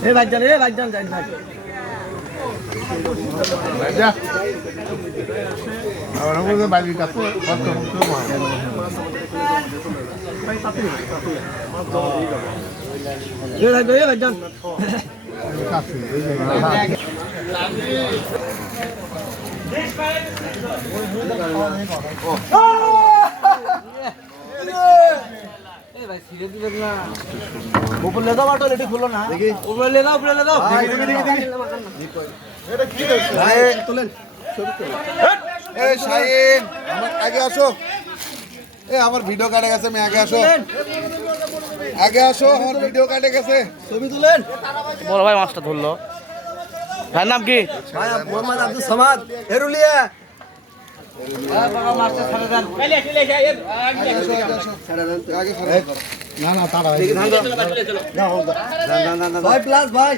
এ ভাইজান যাই ভাই বাড়ির কাছে ভাইজান উপরে লে দাও বাটো রেডি খুলো না উপরে লে দাও এটা কি ভাই তোলেন এই শাহিন আমার আগে আসো আমার ভিডিও কাটে গেছে আমি আগে আসো আমার ভিডিও কাটে গেছে ছবি তুলেন বড় ভাই মাছটা ধরলো ভাইয়ের নাম কি ভাই মোহাম্মদ আব্দুল সামাদ হেরুলিয়া না তারা ভাই প্লাস ভাই